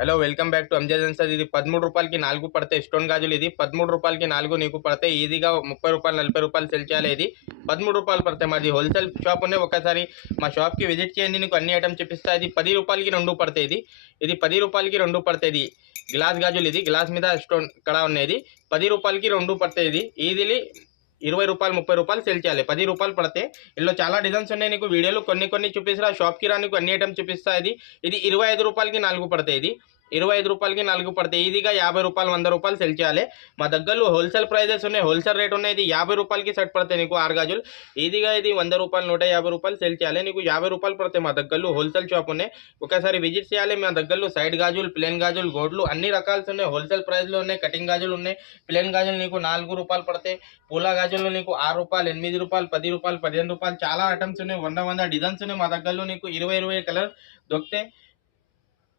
Hello welcome back to Amjad Ansad. ఇది 13 రూపాయలకి 4 పడతాయి స్టోన్ గాజులు. ఇది 13 రూపాయలకి 4 నీకు పడతాయి. ఈజీగా 30 రూపాయలు 40 రూపాయలు సెల్ చేయాలి. ఇది 13 రూపాయలు పడతాయి. మాది హోల్సేల్ షాప్ ఉన్నాయి, ఒకసారి మా షాప్కి విజిట్ చేయండి, నీకు అన్ని ఐటమ్ చూపిస్తా. ఇది 10 రూపాయలకి 2 పడతాయి. ఇది 10 రూపాయలకి 2 పడతాయి. ఇది గ్లాస్ గాజులు, ఇది గ్లాస్ మీద స్టోన్ ఇక్కడ ఉన్నాయి. 10 రూపాయలకి 2 పడతాయి. ఇది ఈజీలీ 20 రూపాయలు 30 రూపాయలు సెల్ చేయాలి. 10 రూపాయలు పడితే ఇందులో చాలా డిజైన్స్ ఉన్నాయి. నీకు వీడియోలు కొన్ని చూపిస్తా, షాప్కి రా నీకు అన్ని ఐటమ్ చూపిస్తా. ఇది 25 రూపాయలకి 4 పడతాయి. ఇది 25 రూపాయలకి 4 పడతాయి. ఈజీగా 50 రూపాయలు 100 రూపాయలు సెల్ చేయాలి. మా దగ్గరలో హోల్సేల్ ప్రైజెస్ ఉన్నాయి, హోల్సేల్ రేట్ ఉన్నాయి. ఇది 50 రూపాయలకి సెట్ పడతాయి నీకు 6 గాజులు. ఈజీగా ఇది 100 రూపాయలు 150 రూపాయలు సెల్ చేయాలి. నీకు 50 రూపాయలు పడతాయి. మా దగ్గరలో హోల్సేల్ షాప్ ఉన్నాయి, ఒకసారి విజిట్ చేయాలి. మా దగ్గరలో సైడ్ గాజులు, ప్లేన్ గాజులు, గోడ్లు అన్ని రకాలు ఉన్నాయి. హోల్సేల్ ప్రైస్లో ఉన్నాయి. కటింగ్ గాజులు ఉన్నాయి. ప్లేన్ గాజులు నీకు 4 రూపాయలు పడతాయి. పూల గాజులు నీకు 6 రూపాయలు, 8 రూపాయలు, 10 రూపాయలు, 15 రూపాయలు చాలా ఐటమ్స్ ఉన్నాయి. 100 డిజైన్స్ ఉన్నాయి మా దగ్గరలో. నీకు 20 కలర్ దొరికితే